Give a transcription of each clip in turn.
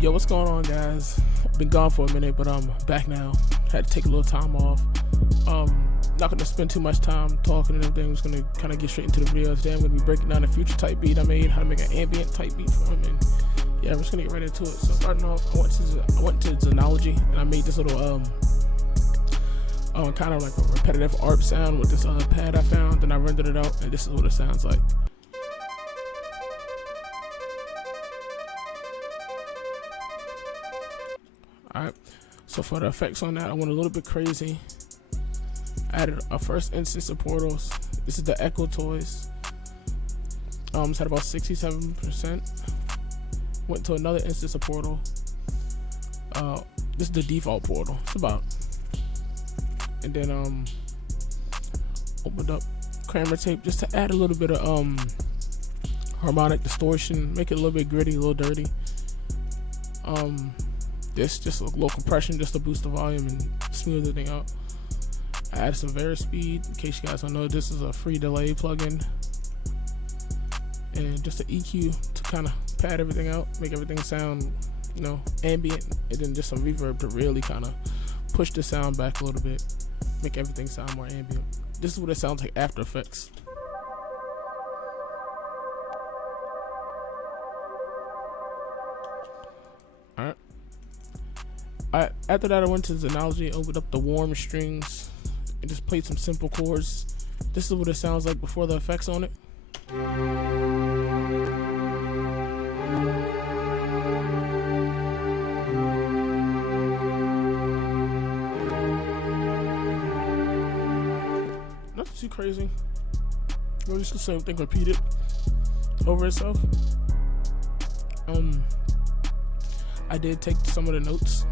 Yo, what's going on, guys? Been gone for a minute, but I'm back now. Had to take a little time off. Not gonna spend too much time talking and everything. I'm just gonna kind of get straight into the video. Today I'm gonna be breaking down a future type beat I made, how to make an ambient type beat for him, and yeah, I'm just gonna get right into it. So starting off, I went to Xenology and I made this little kind of like a repetitive ARP sound with this pad I found. Then I rendered it out, and this is what it sounds like. Alright, so for the effects on that, I went a little bit crazy. I added a first instance of portals. This is the Echo Toys. It's had about 67%. Went to another instance of portal. This is the default portal. It's about. And then opened up camera tape just to add a little bit of harmonic distortion, make it a little bit gritty, a little dirty. This just a little compression just to boost the volume and smooth everything out. I added some Speed. In case you guys don't know, this is a free delay plugin, and just an EQ to kind of pad everything out, make everything sound, you know, ambient, and then just some reverb to really kind of push the sound back a little bit, make everything sound more ambient. This is what it sounds like after effects. Alright. After that, I went to Xenology, opened up the warm strings, and just played some simple chords. This is what it sounds like before the effects on it. Nothing too crazy. Really just the same thing repeated over itself. I did take some of the notes,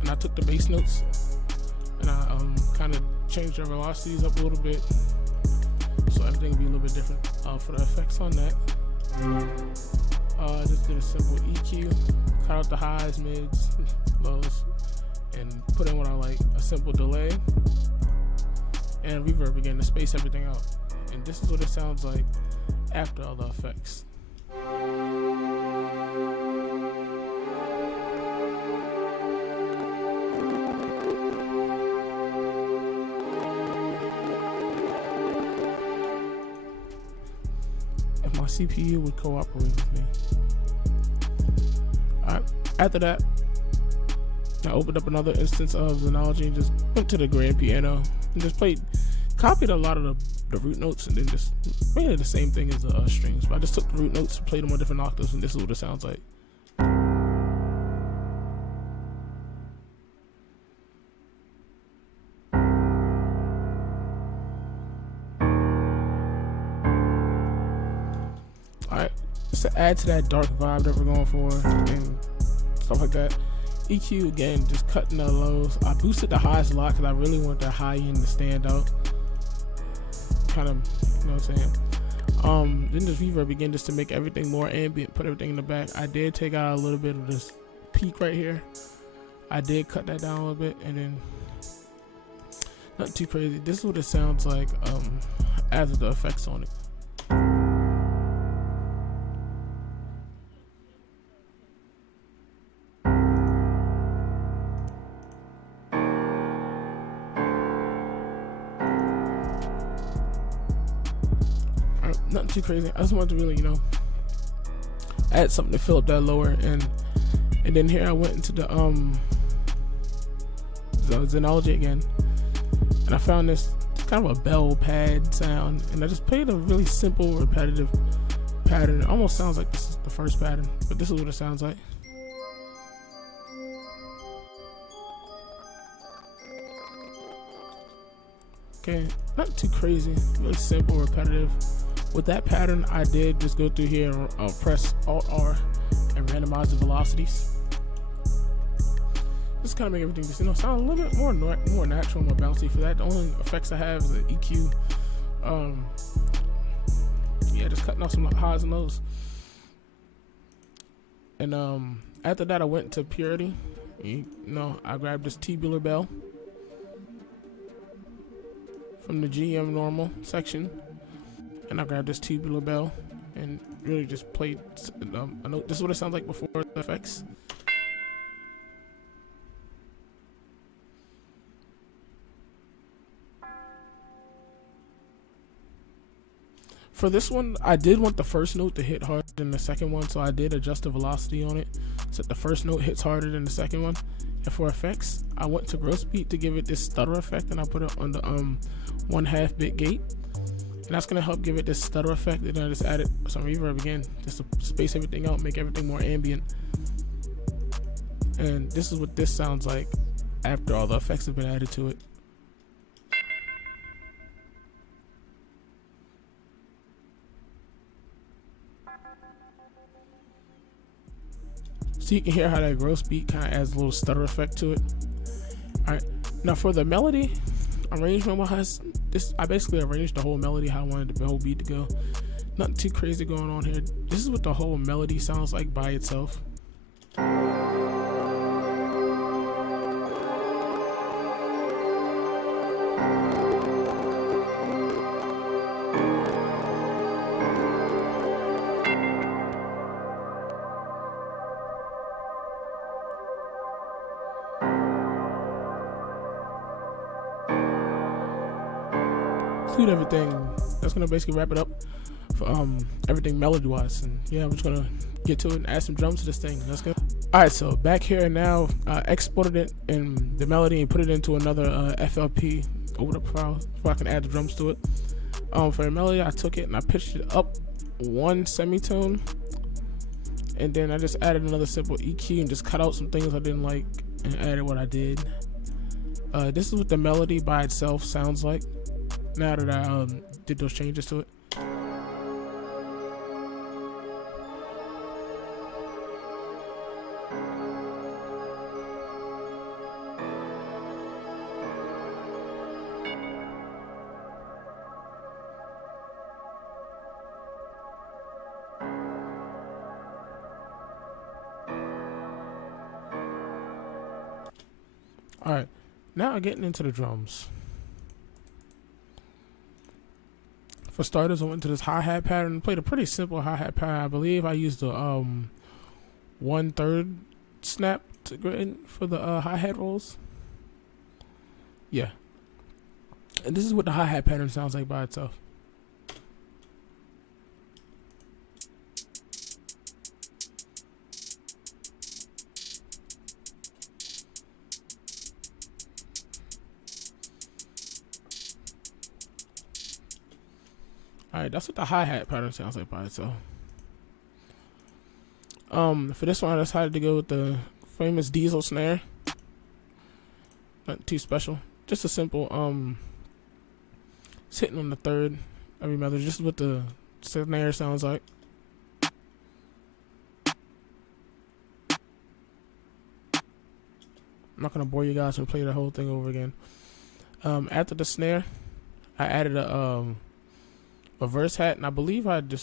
and I took the bass notes, and I kind of changed the velocities up a little bit, so everything will be a little bit different. For the effects on that, I just did a simple EQ, cut out the highs, mids, lows, and put in what I like, a simple delay, and reverb again to space everything out. And this is what it sounds like after all the effects. My CPU would cooperate with me. Alright, after that, I opened up another instance of Xenology and just went to the grand piano and just copied a lot of the root notes, and then just really the same thing as the strings. But I just took the root notes, played them on different octaves, and this is what it sounds like. Alright, just to add to that dark vibe that we're going for and stuff like that. EQ again, just cutting the lows. I boosted the highs a lot because I really want the high end to stand out. Kind of, you know what I'm saying? Then this reverb again just to make everything more ambient, put everything in the back. I did take out a little bit of this peak right here. I did cut that down a little bit, and then not too crazy. This is what it sounds like after the effects on it. Nothing too crazy. I just wanted to really, you know, add something to fill up that lower, and then here I went into the Xenology again, and I found this kind of a bell pad sound, and I just played a really simple repetitive pattern. It almost sounds like this is the first pattern, but this is what it sounds like. Okay, not too crazy, really simple, repetitive. With that pattern, I did just go through here and press Alt-R and randomize the velocities. Just kind of make everything just, you know, sound a little bit more natural, more bouncy. For that, the only effects I have is the EQ. Yeah, just cutting off some highs and lows. And after that, I went to Purity. You know, I grabbed this tubular bell from the GM normal section, and I grabbed this tubular bell and really just played a note. This is what it sounds like before the effects. For this one, I did want the first note to hit harder than the second one, so I did adjust the velocity on it so the first note hits harder than the second one. And for effects, I went to gross beat to give it this stutter effect, and I put it on the 1/2 bit gate, and that's gonna help give it this stutter effect. And then I just added some reverb again, just to space everything out, make everything more ambient. And this is what this sounds like after all the effects have been added to it. So you can hear how that gross beat kind of adds a little stutter effect to it. All right, now for the melody arrangement wise, I basically arranged the whole melody how I wanted the whole beat to go. Nothing too crazy going on here. This is what the whole melody sounds like by itself. Include everything. That's gonna basically wrap it up for everything melody wise. And yeah, I'm just gonna get to it and add some drums to this thing. Let's go. All right, so back here now, exported it in the melody and put it into another FLP over the file so I can add the drums to it. For the melody, I took it and I pitched it up 1 semitone, and then I just added another simple EQ and just cut out some things I didn't like and added what I did. This is what the melody by itself sounds like now that I did those changes to it. Alright, now getting into the drums. For starters, I went to this hi-hat pattern, played a pretty simple hi-hat pattern. I believe I used the 1/3 snap to go in for the hi-hat rolls. Yeah. And this is what the hi-hat pattern sounds like by itself. Alright, that's what the hi-hat pattern sounds like by itself. For this one, I decided to go with the famous diesel snare. Not too special. Just a simple, it's hitting on the third every melody. Just what the snare sounds like. I'm not going to bore you guys and play the whole thing over again. After the snare, I added a verse hat, and I believe I did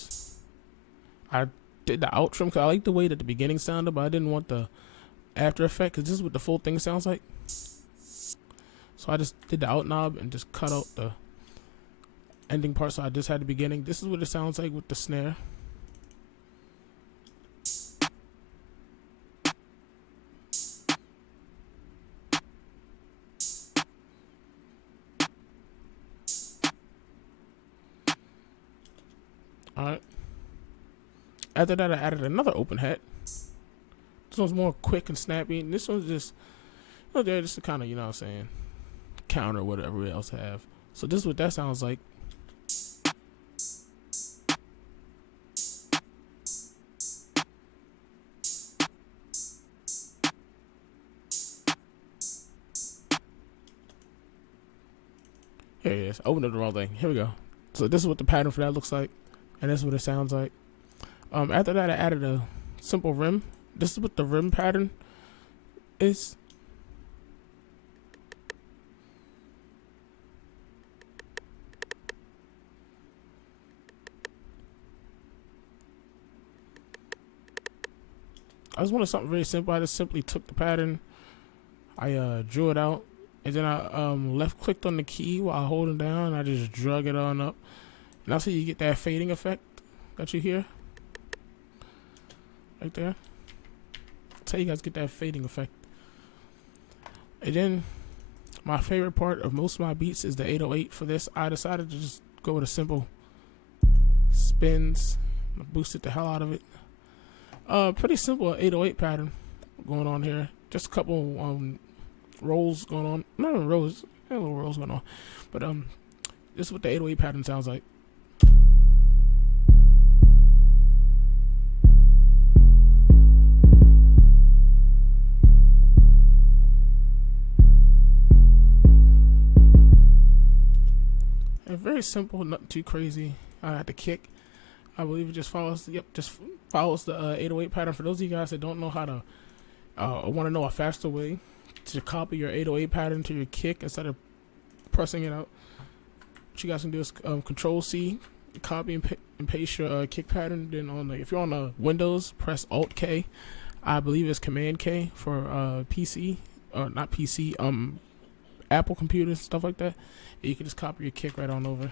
the out trim because I like the way that the beginning sounded, but I didn't want the after effect because this is what the full thing sounds like. So I just did the out knob and just cut out the ending part, so I just had the beginning. This is what it sounds like with the snare. Alright. After that, I added another open hat. This one's more quick and snappy. And this one's just, they're just to kind of, you know what I'm saying, counter whatever we else have. So this is what that sounds like. Here it is. I opened up the wrong thing. Here we go. So this is what the pattern for that looks like. And this is what it sounds like. After that, I added a simple rim. This is what the rim pattern is. I just wanted something very simple. I just simply took the pattern, I drew it out, and then I left clicked on the key while holding down. And I just drug it on up. And that's how you get that fading effect that you hear right there. That's how you guys get that fading effect. And then my favorite part of most of my beats is the 808. For this, I decided to just go with a simple spins. I boosted the hell out of it. Pretty simple 808 pattern going on here. Just a couple rolls going on. Not even rolls, little rolls going on. But this is what the 808 pattern sounds like. And very simple, not too crazy. I had to kick. I believe it just follows. Yep, just follows the 808 pattern. For those of you guys that don't know how to, want to know a faster way to copy your 808 pattern to your kick instead of pressing it out, what you guys can do is Control C, copy and paste your kick pattern. Then if you're on Windows, press Alt K. I believe it's Command K for PC or not PC. Apple computers, stuff like that. And you can just copy your kick right on over.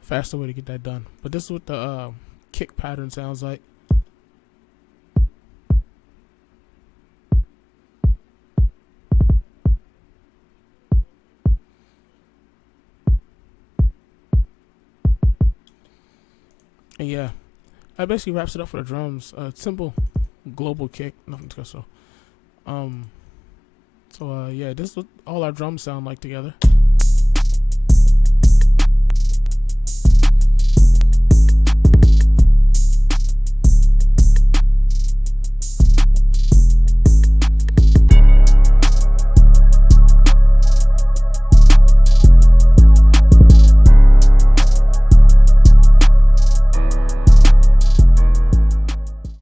Faster way to get that done. But this is what the kick pattern sounds like. And yeah, that basically wraps it up for the drums. Simple global kick, nothing special. So yeah, this is what all our drums sound like together.